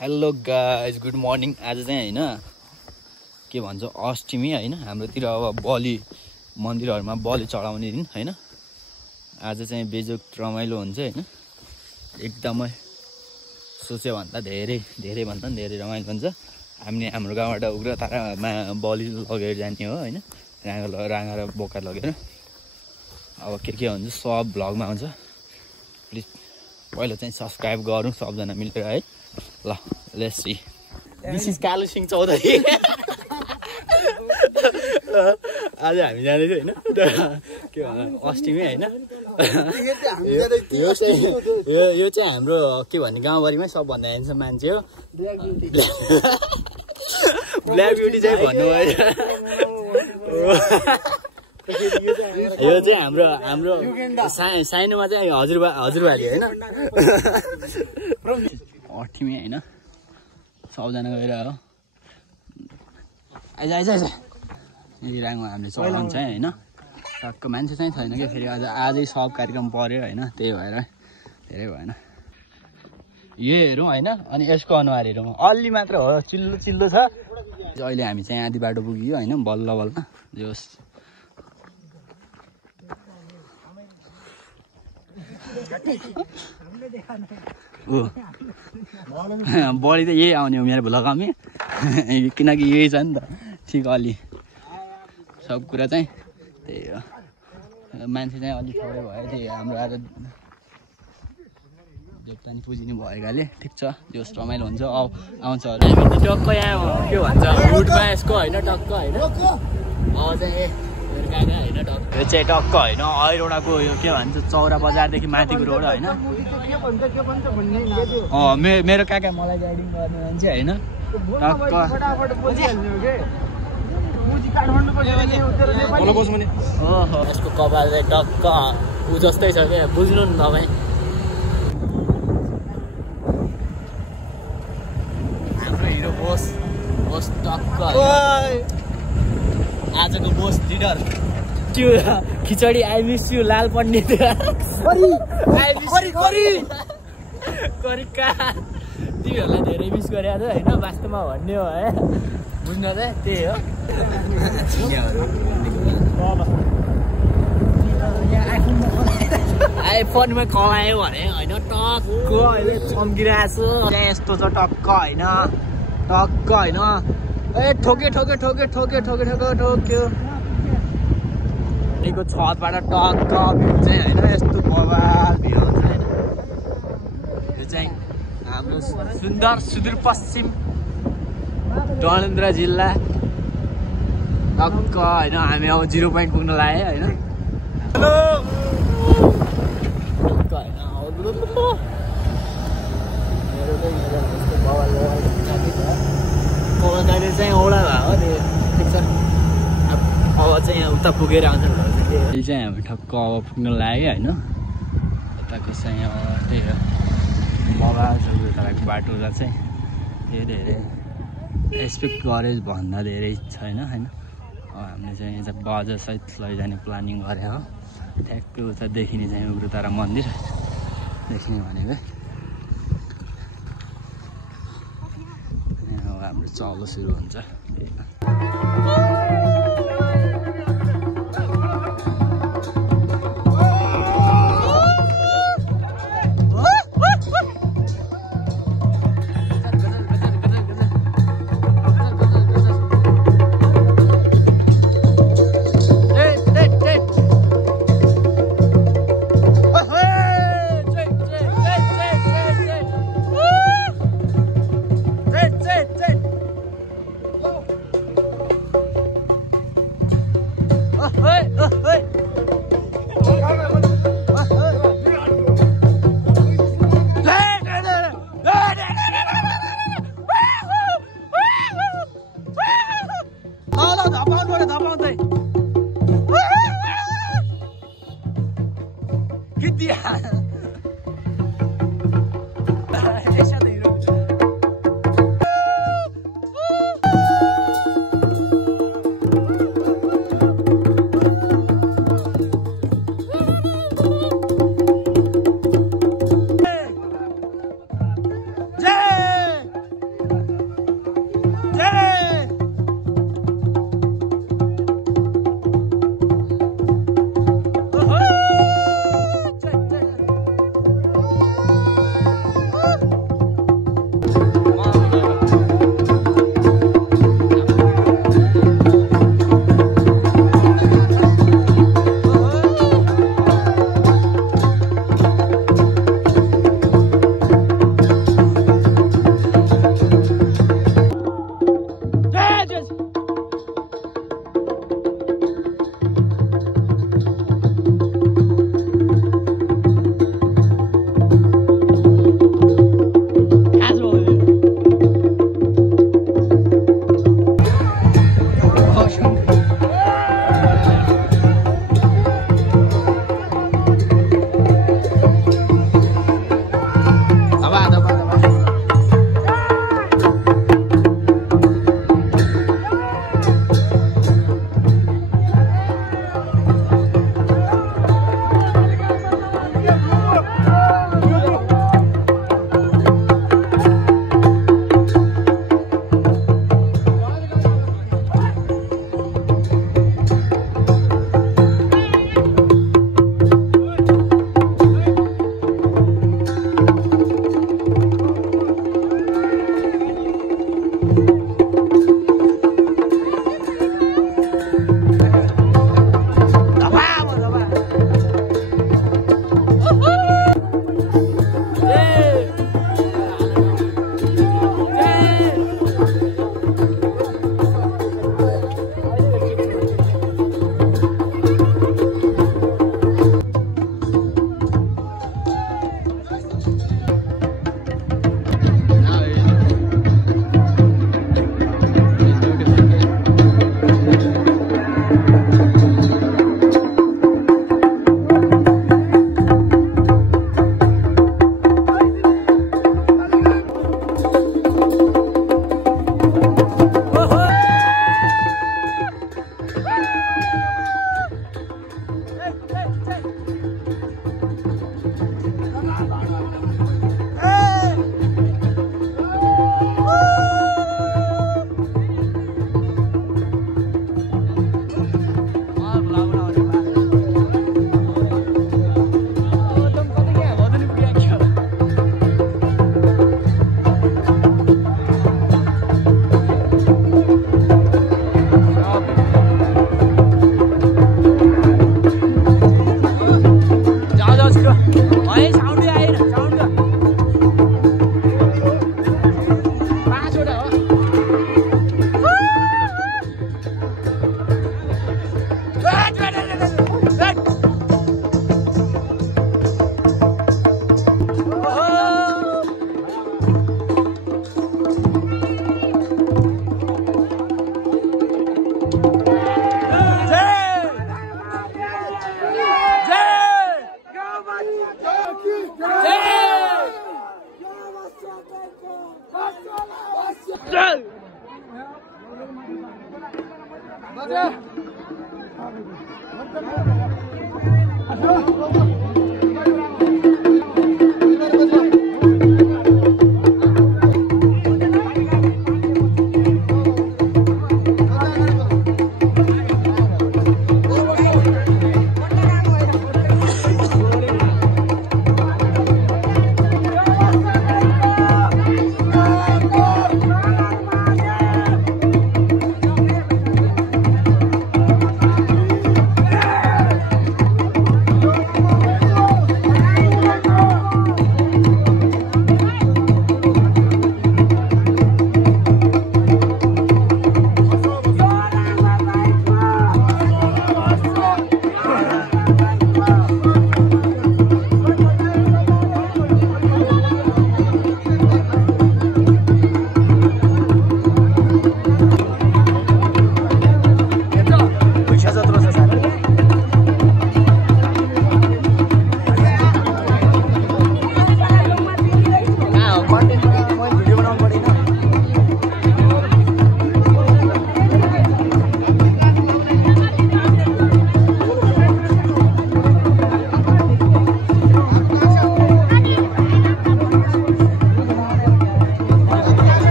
Hello guys good morning. आज चाहिँ होइन के भन्छ अष्टमी होइन, हाम्रोतिर अब बलि मन्दिरहरूमा बलि चढाउने दिन होइन। आज चाहिँ बेजोग रमाइलो हुन्छ होइन, एकदमै सोचेभन्दा धेरै भन्दा पनि धेरै रमाइलो हुन्छ। हाम्रो गाउँबाट उग्रतारामा बलि लगेर जाने हो होइन, राँगा र बोका लगेर। अब के हुन्छ सब भ्लगमा हुन्छ, प्लिज पहिला चाहिँ सब्सक्राइब गरौँ सबजना मिलेर है। ल लेट्स सी। दिस इज कालु सिंह चौधरी। आज हामी जाँदैछौँ होइन, के भन्छ अष्टमी होइन। यो चाहिँ हाम्रो के भन्ने गाउँभरिमै सबभन्दा हेन्सम मान्छे हो, ब्ल्याक ब्युटी चाहिँ भन्नुभयो। यो चाहिँ हाम्रो सानोमा चाहिँ हजुरबाले होइन, अष्टमी होइन। सबजना गएर हो आइज यदि राङमा हामीले चढाउँछ होइन। टक्क मान्छे चाहिँ छैन क्या, फेरि आजै सब कार्यक्रम पऱ्यो होइन, त्यही भएर धेरै भएन। यो हेरौँ होइन, अनि यसको अनुहार हेरौँ, अलि मात्र हो, चिल्लो छ। अहिले हामी चाहिँ आधी बाटो पुग्यो होइन, बल्ल जोस्। बढी त यही आउने हो मेरो भ्लगमा, किनकि यही छ नि त ठिक। अलि सब कुरा चाहिँ त्यही हो, मान्छे चाहिँ अलिक थोरै भयो। त्यही हाम्रो आज देवता नि पुजिने भएकाले ठिक छ, जोस रमाइलो हुन्छ। आउँछ हामी टक्क यहाँ के भन्छ रुटमा यसको होइन, टक्क होइन। चाहिँ काका होइन, यो चाहिँ टक्क होइन ऐरोडाको यो के भन्छ चौरा बजारदेखि माथिको रोड होइन। मेरो काका मलाई गाइडिङ गर्ने मान्छे होइन, टक्क यसको कपाल चाहिँ टक्क ऊ जस्तै छ क्या, बुझ्नु नि तपाईँ। हाम्रो हिरो बोस टक्क आजको बोस लिडर। त्यो खिचडी आई मिस यु लाल पण्डित तिमीहरूलाई धेरै मिस गरेको छ होइन, वास्तवमा भन्ने हो है, बुझ्न चाहिँ त्यही हो। आइफोनमा कमायो भने होइन, टक्क अहिले चम्किरहेको छु यस्तो छ टक्क होइन, टक्क होइन। ए ठोक्यो यहीँको छतबाट टक्क भ्यू चाहिँ होइन, यस्तो बवाल भ्यू हुन्छ होइन। यो चाहिँ हाम्रो सुन्दर सुदूरपश्चिम डडेलधुरा जिल्ला टक्क होइन। हामी अब 0 पोइन्ट पुग्न लाग्यो होइन। टक्क होइन कमानदारी चाहिँ औडा भएको त्यो ठिक छ। अब चाहिँ उता पुगेर आउँछ। यो चाहिँ हामी ठक्क अब पुग्न लाग्यो होइन। यताको चाहिँ अब त्यही हो बगाल छ तपाईँको बाटोलाई चाहिँ धेरै एक्सपेक्ट गरेँ भन्दा धेरै छैन होइन। अब हामीले चाहिँ यता बजारसहित लैजाने प्लानिङ गरे हो। ठ्याक्कै उता देखिने चाहिँ उग्रतारा मन्दिर देखिने भनेको। अब हाम्रो चलो सुरु हुन्छ।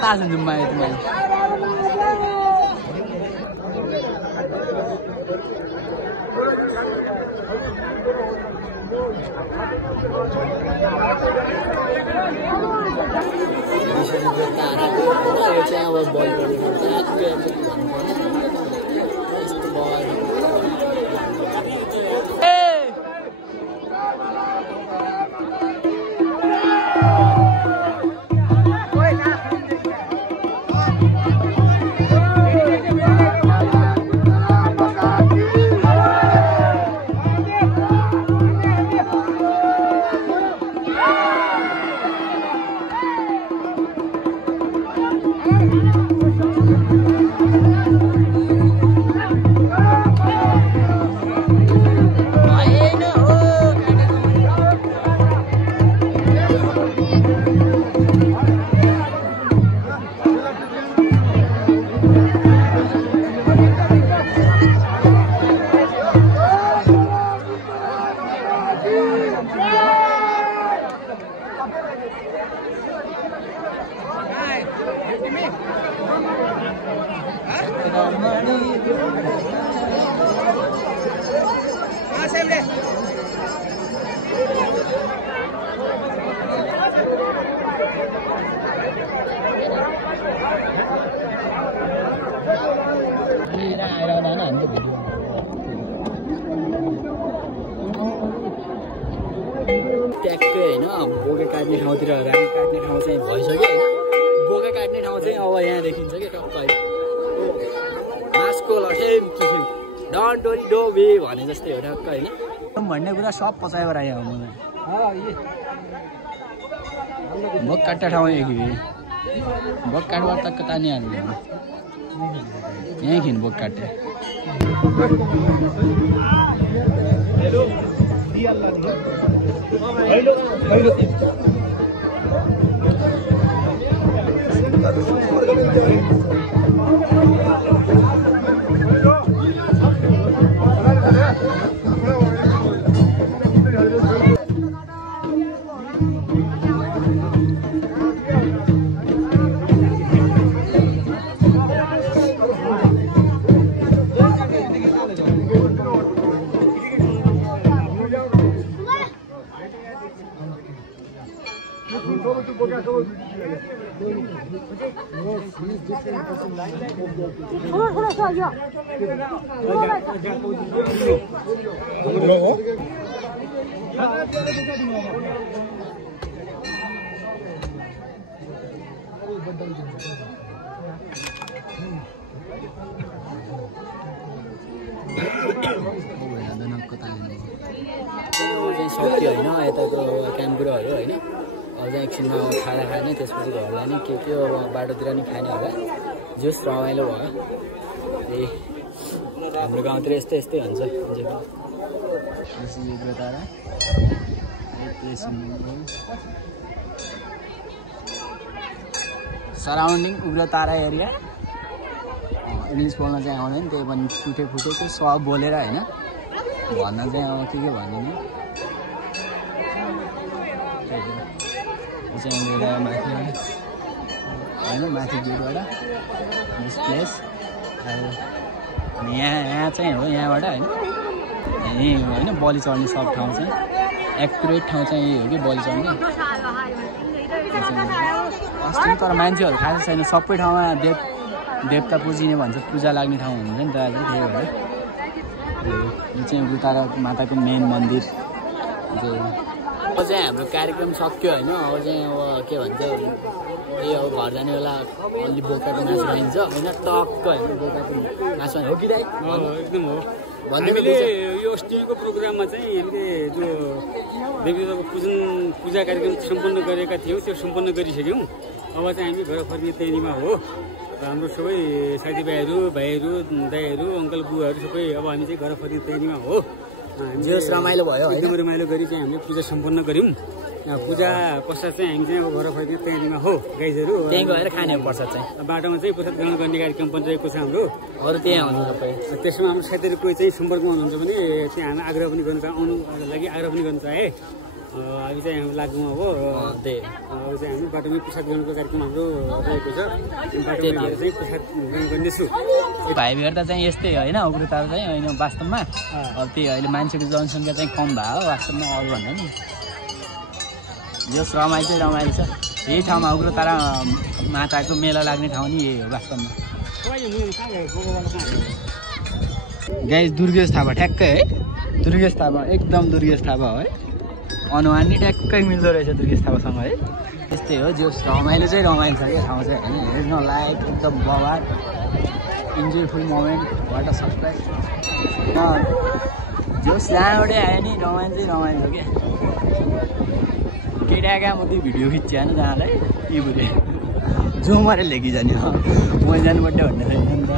तासन जुम्मा है तुम्हारी ट्याक्कै होइन बोका काट्ने ठाउँतिर राम काट्ने ठाउँ चाहिँ भइसक्यो होइन बोका काट्ने ठाउँ चाहिँ अब यहाँ देखिन्छ कि टक्कै हाँसको लसेम किसिम डन्ट वरी डो वे भने जस्तै हो टक्कै होइन भन्ने कुरा सब पचाएर आयो मलाई बोक काट्ने ठाउँ एक बोक काटबाट तक्क तानिहाल्ने यहीँ खिन बोक काटे सक्यो होइन यताको काम कुराहरू होइन अब चाहिँ एकछिनमा खाना खाने त्यसपछि घर लाने के अब बाटोतिर नि खाने होला जोस रमाइलो भयो ए हाम्रो गाउँतिर यस्तै यस्तै हुन्छ सराउन्डिङ उग्रतारा एरिया इङ्ग्लिस बोल्न चाहिँ आउँदैन त्यही पनि फुटे त्यो स बोलेर होइन भन्न चाहिँ अब के भन्दिनँ चाहिँ माथि होइन माथि गेटबाट दिस प्लेस यहाँ चाहिँ हो यहाँबाट होइन यहीँ होइन बलि चढ्ने सब ठाउँ चाहिँ एक्युरेट ठाउँ चाहिँ यही हो कि बलि चढ्ने अस्ति तर मान्छेहरू खासै छैन सबै ठाउँमा देवता पुजिने भन्छ पूजा लाग्ने ठाउँ हुन्छ नि त आज त्यही भएर यो चाहिँ उग्रतारा माताको मेन मन्दिर अब चाहिँ हाम्रो कार्यक्रम सक्यो होइन अब चाहिँ अब के भन्छ यो अब घर जाने बेला अलि बोकाको मासु खाइन्छ होइन टक्क होइन बोकाको मासु हो कि दाइ एकदम हो हामीले यो अस्तिको प्रोग्राममा चाहिँ हामीले जो देवी देवताको पूजा कार्यक्रम सम्पन्न गरेका थियौँ त्यो सम्पन्न गरिसक्यौँ अब चाहिँ हामी घर फर्किने तयारीमा हो हाम्रो सबै साथीभाइहरू भाइहरू दाइहरू अङ्कल बुवाहरू सबै अब हामी चाहिँ घर फर्किने तयारीमा हो जोस रमाइलो भयो एकदम रमाइलो गरी चाहिँ हामीले पूजा सम्पन्न गऱ्यौँ पूजा पश्चात चाहिँ हामी चाहिँ अब घर फर्किने तयारीमा हो गाइजहरू त्यहीँ गएर खाने प्रसाद चाहिँ बाटोमा चाहिँ प्रसाद ग्रहण गर्ने कार्यक्रम पनि रहेको छ हाम्रो अरू त्यही आउँछ सबै त्यसमा हाम्रो साथीहरू कोही चाहिँ सम्पर्कमा हुनुहुन्छ भने त्यहाँ आग्रह पनि गर्नु आउनु लागि आग्रह पनि गर्नु चाहे हामी चाहिँ हामी लाग्छौँ अब चाहिँ हामी बाटोमै प्रसाद ग्रहणको कार्यक्रम हाम्रो रहेको छ। बाटोमा गएर चाहिँ प्रसाद ग्रहण गर्नेछु। भाइ भेट्दा चाहिँ यस्तै होइन उग्रतारा चाहिँ होइन वास्तवमा अब त्यही अहिले मान्छेको जनसङ्ख्या चाहिँ कम भयो वास्तवमा अरूभन्दा नि जस रमाइलो चाहिँ रमाइलो छ। यही ठाउँमा उग्रतारा माताको मेला लाग्ने ठाउँ नि यही हो वास्तवमा। गाइस दुर्गेश थापा ठ्याक्कै है दुर्गेश थापा एकदम दुर्गेश थापा है अनुहार नि ट्याक्कै मिल्दो रहेछ दुर्गेश थापासँग है। त्यस्तै हो जो रमाइलो चाहिँ रमाइलो छ यो ठाउँ चाहिँ होइन हेर्न लायक एकदम बवाल इन्जोयफुल मोमेन्ट वाट अ सरप्राइज जो यहाँबाटै आयो नि रमाइलो चाहिँ रमाइलो छ क्या। केटाका म त्यो भिडियो खिच्यो नि जहाँलाई यी बुढे जो मरे लेखिजाने म जानुपर्ने भन्ने छैन नि त।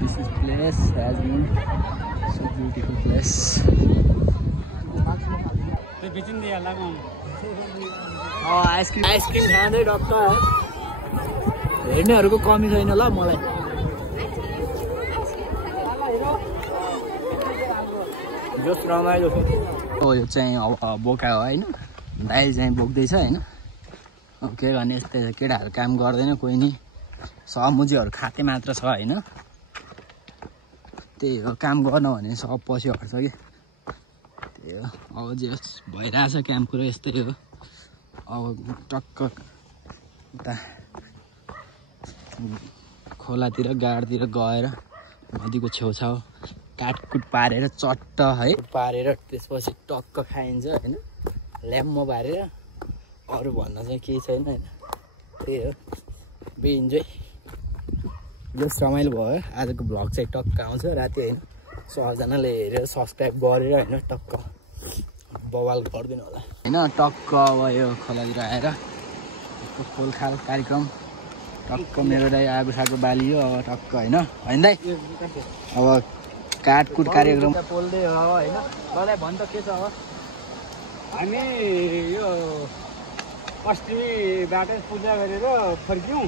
This is place has been so beautiful place. Ice cream खाँदै डक्क हेर्नेहरूको कमी छैन ल मलाई। जस रमाइलो छ। यो चाहिँ अब बोका हो होइन दाइल चाहिँ बोक्दैछ होइन। अब के गर्ने यस्तै छ केटाहरू काम गर्दैन कोही नि सब मुजीहरू खाते मात्र छ होइन। त्यही हो काम गर्न भने सब पछि हट्छ कि त्यही हो। अब जे भइरहेछ काम कुरो यस्तै हो। अब टक्क उता खोलातिर गाडतिर गएर नदीको छेउछाउ काटकुट पारेर चट्ट है पारेर त्यसपछि टक्क खाइन्छ होइन ल्याम्मो पारेर। अरू भन्न चाहिँ केही छैन होइन त्यही हो बी इन्जोय। जस रमाइलो भयो आजको भ्लग चाहिँ टक्क आउँछ राति होइन। सबजनाले हेरेर सब्सक्राइब गरेर होइन टक्क बवाल गरिदिनु होला होइन। टक्क अब यो खोलातिर आएर खोलखाल कार्यक्रम टक्क मेरो दाइ आगो सागो बालियो अब टक्क होइन होइन दाइ अब काटकुट कार्यक्रम पोल्दै हो होइन। दाइ भन् त के छ अब हामी यो अष्टमीबाट पूजा गरेर फर्क्यौँ।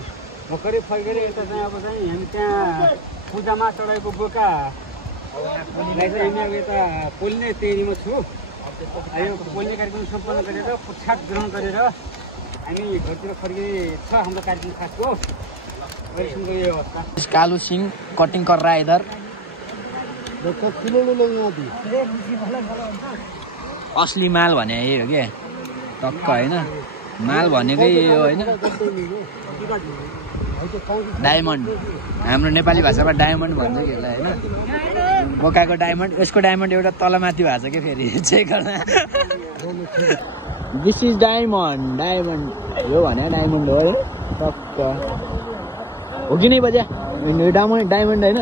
भर्खरै फर्केर यता चाहिँ अब चाहिँ हामी त्यहाँ पूजामा चढाएको बोकालाई चाहिँ हामी अब यता पोल्ने तयारीमा छु। यो पोल्ने कार्यक्रम सम्पन्न गरेर प्रसाद ग्रहण गरेर हामी घरतिर फर्किने छ हाम्रो कार्यक्रम खासको। अहिलेसम्मको यो अवस्था। कालु सिंह कटिङ गरेर इधर असली माल भने यही हो क्या टक्क होइन। माल भनेकै यो होइन डायमन्ड हाम्रो नेपाली भाषामा डायमन्ड भन्छ कि यसलाई होइन। बोकाको डायमन्ड यसको डायमन्ड एउटा तलमाथि भएको छ क्या फेरि चेक गर्न। दिस इज डायमन्ड डायमन्ड यो भने डायमन्ड हो टक्क हो कि नै बज्या डायमन्ड होइन।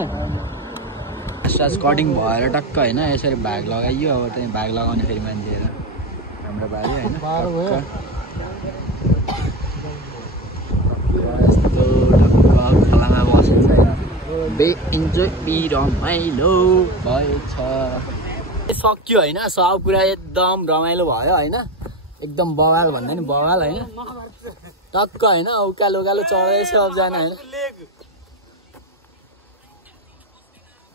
सास कटिङ भएर टक्क होइन यसरी भाग लगाइयो। अब त्यहाँ भाग लगाउने फेरि मान्छेहरू हाम्रो बारी होइन यस्तो खोलामा बसिन्छ बे इन्जोय बी रमाइलो भएछ। सक्यो होइन सब कुरा एकदम रमाइलो भयो होइन एकदम बवाल भन्दा नि बवाल होइन टक्क होइन उकालो उकालो चढ्दैछ सबजना होइन।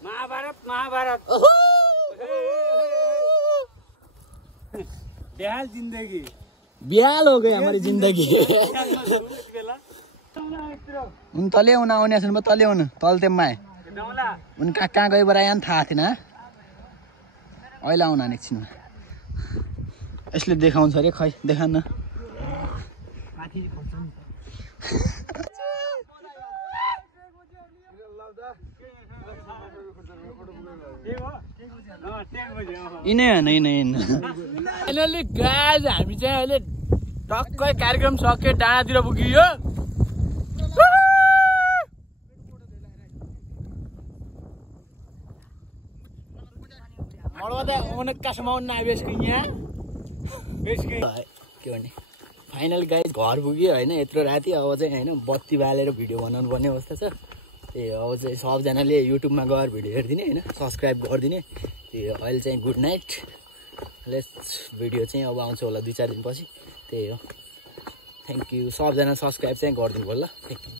महाभारत बेहाल जिंदगी बेहाल हो गई हमारी जिंदगी। उन तले आउन आउने छन् तले आउन तल तेम्मा उन कहाँ गयो बरा यहाँ थाहा थिएन अहिले आउन एकछिनमा यसले देखाउँछ अरे खै देखा न। फाइनली गाइज हामी चाहिँ अहिले टक्कै कार्यक्रम सक्यो डाँडातिर पुगियो। के भने फाइनल गाइज घर पुग्यो होइन यत्रो राति। अब चाहिँ होइन बत्ती बालेर भिडियो बनाउनु पर्ने अवस्था छ। ए अब चाहिँ सबजनाले युट्युबमा गएर भिडियो हेरिदिने होइन सब्सक्राइब गरिदिने। त्यो अहिले चाहिँ गुड नाइट। लेट्स भिडियो चाहिँ अब आउँछ होला 2-4 दिनपछि त्यही हो। थ्याङ्क यू सबजना सब्सक्राइब चाहिँ गरिदिनु होला ल। Thank you.